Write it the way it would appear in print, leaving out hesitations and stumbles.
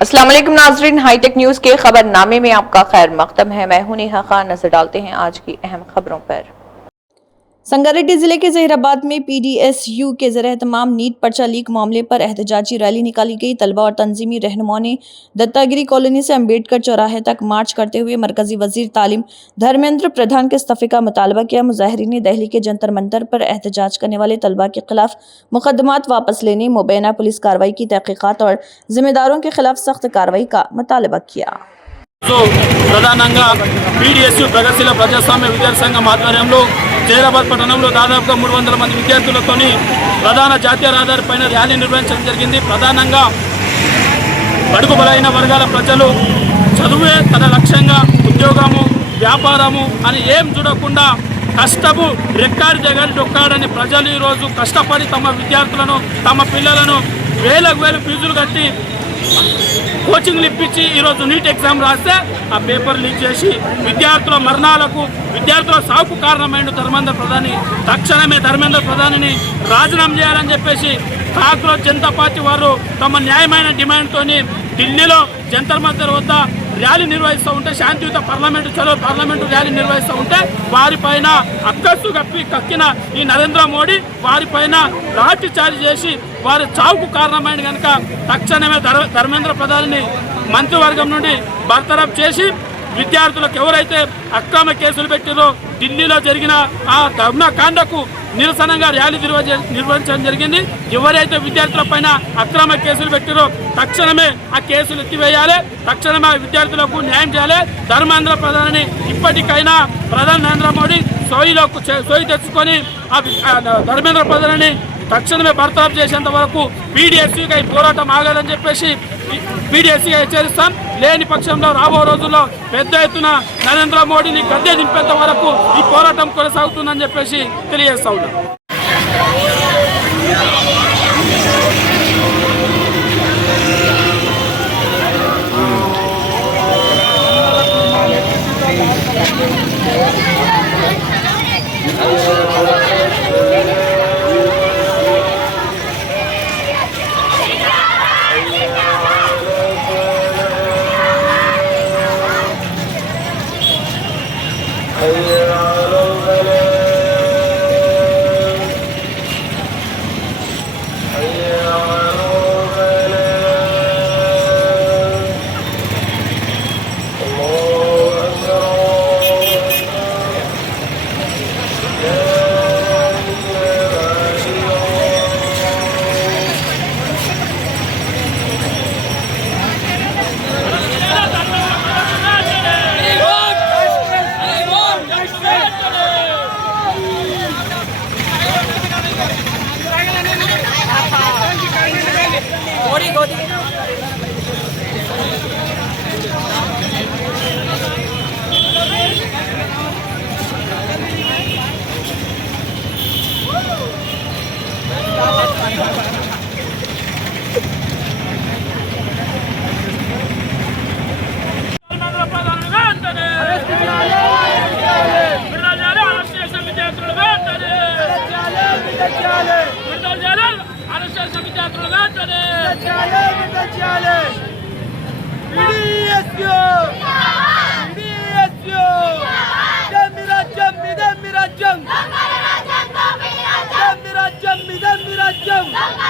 अस्सलाम वालेकुम नाजरीन, हाईटेक न्यूज के खबरनामे में आपका खैर मकदम है। मैं हूं नेहा खान। नजर डालते हैं आज की अहम खबरों पर। संगारेड्डी जिले के जहीराबाद में पीडीएसयू के ज़ेर-ए-एहतमाम नीट पर्चा लीक मामले पर एहतजाजी रैली निकाली गई। तलबा और तंजीमी रहनुमाओं ने दत्तागिरी कॉलोनी से अम्बेडकर चौराहे तक मार्च करते हुए मरकजी वजीर तालीम धर्मेंद्र प्रधान के इस्तीफे का मुतालबा किया। मुजाहिरीन ने दिल्ली के जंतर मंतर पर एहतजाज करने वाले तलबा के खिलाफ मुकदमात वापस लेने, मुबैना पुलिस कार्रवाई की तहकीकात और जिम्मेदारों के खिलाफ सख्त कार्रवाई का मुतालबा किया। ప్రధానంగా పీడీఎస్యూ ప్రగతిశీల ప్రజాస్వామ్య విద్యార్థి సంఘం ఆధ్వర్యంలో జైరాబాద్ పట్టణంలో దాదాపుగా 300 మంది విద్యార్థులతోని ప్రధాన జాతీయ రహదారిపైన ర్యాలీ నిర్వహించడం జరిగింది. ప్రధానంగా బడుగు బలైన వర్గాల ప్రజలు చదువే తన లక్ష్యంగా, ఉద్యోగము, వ్యాపారము అని ఏం చూడకుండా కష్టము రెక్కాడి జగన్ డొక్కాడని ప్రజలు ఈరోజు కష్టపడి తమ విద్యార్థులను, తమ పిల్లలను వేలకు వేలు ఫీజులు కట్టి కోచింగ్లు ఇప్పించి ఈరోజు నీట్ ఎగ్జామ్ రాస్తే ఆ పేపర్ లీక్ చేసి విద్యార్థుల మరణాలకు, విద్యార్థుల సాగుకు కారణమైన ధర్మేంద్ర ప్రధాని తక్షణమే ధర్మేంద్ర ప్రధానిని రాజీనామా చేయాలని చెప్పేసి కాంగ్రెస్ జనతా పార్టీ వారు తమ న్యాయమైన డిమాండ్తోని ఢిల్లీలో జంతర్ మంతర్ వద్ద ర్యాలీ నిర్వహిస్తూ ఉంటే, శాంతియుత పార్లమెంటు ర్యాలీ నిర్వహిస్తూ ఉంటే వారిపైన అక్కస్సు కక్కిన ఈ నరేంద్ర మోడీ వారిపైన లాఠీ చార్జ్ చేసి వారి చావుకు కారణమైన కనుక తక్షణమే ధర్మేంద్ర ప్రధానిని మంత్రివర్గం నుండి బర్తరఫ్ చేసి విద్యార్థులకు ఎవరైతే అక్రమ కేసులు పెట్టిరో ఢిల్లీలో జరిగిన ఆ ధర్మకాండకు నిరసనగా ర్యాలీ నిర్వహించడం జరిగింది. ఎవరైతే విద్యార్థుల పైన అక్రమ కేసులు పెట్టిరో తక్షణమే ఆ కేసులు ఎత్తివేయాలి, తక్షణమే ఆ విద్యార్థులకు న్యాయం చేయాలి. ధర్మేంద్ర ప్రధానిని ఇప్పటికైనా ప్రధాని నరేంద్ర మోడీ సోయి తెచ్చుకొని ఆ ధర్మేంద్ర ప్రధానిని తక్షణమే బర్తరఫ్ చేసేంత వరకు పీడీఎస్యూగా ఈ పోరాటం ఆగాలని చెప్పేసి పీడీఎస్యూగా హెచ్చరిస్తాం. లేని పక్షంలో రాబో రోజుల్లో పెద్ద ఎత్తున నరేంద్ర మోడీని గద్దె దింపేంత వరకు ఈ పోరాటం కొనసాగుతుందని చెప్పేసి తెలియజేస్తా ఉన్నాం. Miram